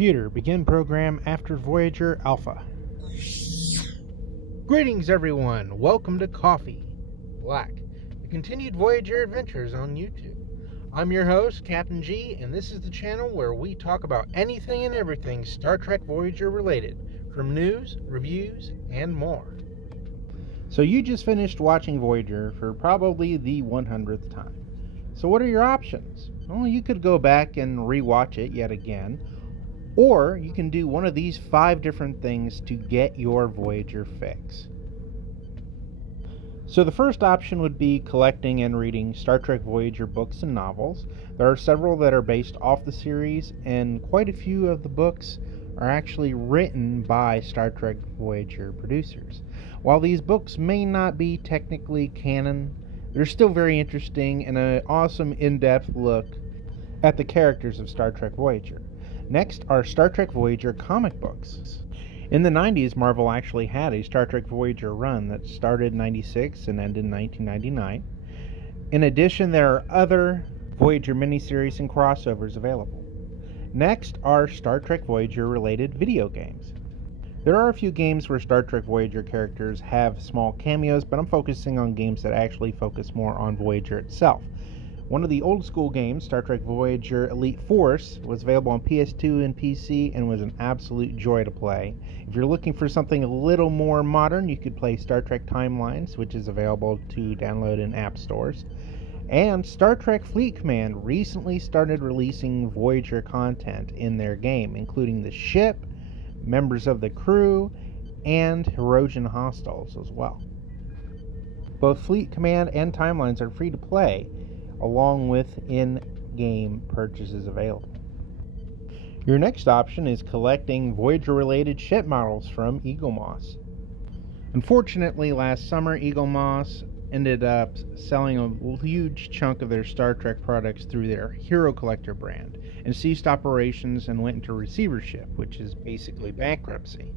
Computer, begin program after Voyager Alpha. Greetings everyone, welcome to Coffee Black, the continued Voyager adventures on YouTube. I'm your host, Captain G, and this is the channel where we talk about anything and everything Star Trek Voyager related, from news, reviews, and more. So you just finished watching Voyager for probably the 100th time. So what are your options? Well, you could go back and rewatch it yet again, or you can do one of these 5 different things to get your Voyager fix. So the first option would be collecting and reading Star Trek Voyager books and novels. There are several that are based off the series, and quite a few of the books are actually written by Star Trek Voyager producers. While these books may not be technically canon, they're still very interesting and an awesome in-depth look at the characters of Star Trek Voyager. Next are Star Trek Voyager comic books. In the 90s, Marvel actually had a Star Trek Voyager run that started in 96 and ended in 1999. In addition, there are other Voyager miniseries and crossovers available. Next are Star Trek Voyager related video games. There are a few games where Star Trek Voyager characters have small cameos, but I'm focusing on games that actually focus more on Voyager itself. One of the old school games, Star Trek Voyager Elite Force, was available on PS2 and PC and was an absolute joy to play. If you're looking for something a little more modern, you could play Star Trek Timelines, which is available to download in app stores. And Star Trek Fleet Command recently started releasing Voyager content in their game, including the ship, members of the crew, and Hirogen hostiles as well. Both Fleet Command and Timelines are free to play, along with in-game purchases available. Your next option is collecting Voyager-related ship models from Eaglemoss. Unfortunately, last summer, Eaglemoss ended up selling a huge chunk of their Star Trek products through their Hero Collector brand and ceased operations and went into receivership, which is basically bankruptcy.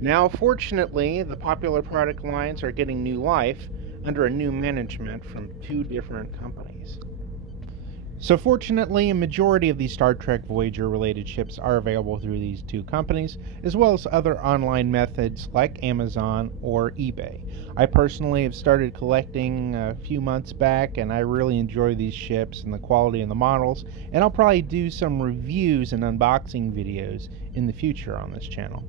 Now, fortunately, the popular product lines are getting new life under a new management from 2 different companies. So fortunately, a majority of these Star Trek Voyager related ships are available through these 2 companies, as well as other online methods like Amazon or eBay. I personally have started collecting a few months back, and I really enjoy these ships and the quality of the models, and I'll probably do some reviews and unboxing videos in the future on this channel.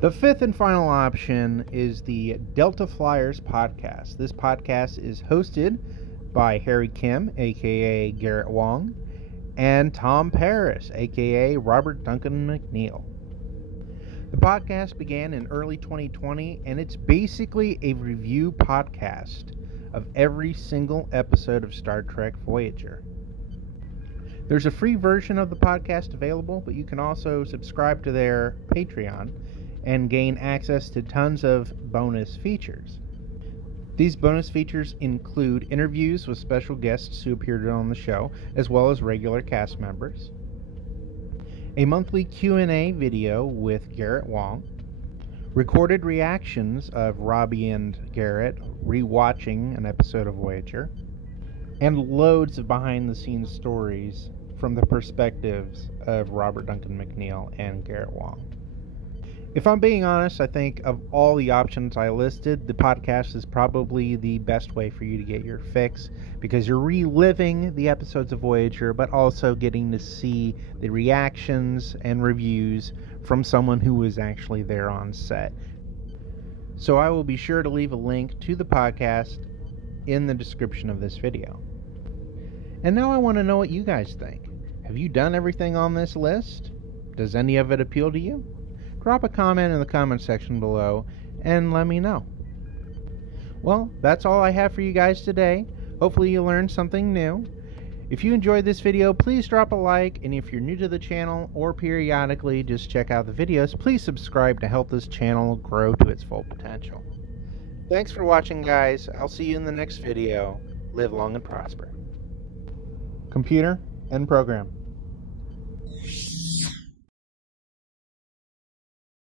The 5th and final option is the Delta Flyers podcast. This podcast is hosted by Harry Kim, aka Garrett Wong, and Tom Paris, aka Robert Duncan McNeil. The podcast began in early 2020, and it's basically a review podcast of every single episode of Star Trek Voyager. There's a free version of the podcast available, but you can also subscribe to their Patreon and gain access to tons of bonus features. These bonus features include interviews with special guests who appeared on the show, as well as regular cast members, a monthly Q&A video with Garrett Wong, recorded reactions of Robbie and Garrett rewatching an episode of Voyager, and loads of behind-the-scenes stories from the perspectives of Robert Duncan McNeil and Garrett Wong. If I'm being honest, I think of all the options I listed, the podcast is probably the best way for you to get your fix, because you're reliving the episodes of Voyager, but also getting to see the reactions and reviews from someone who was actually there on set. So I will be sure to leave a link to the podcast in the description of this video. And now I want to know what you guys think. Have you done everything on this list? Does any of it appeal to you? Drop a comment in the comment section below and let me know. Well, that's all I have for you guys today. Hopefully you learned something new. If you enjoyed this video, please drop a like, and if you're new to the channel or periodically just check out the videos, please subscribe to help this channel grow to its full potential. Thanks for watching, guys. I'll see you in the next video. Live long and prosper. Computer, end program.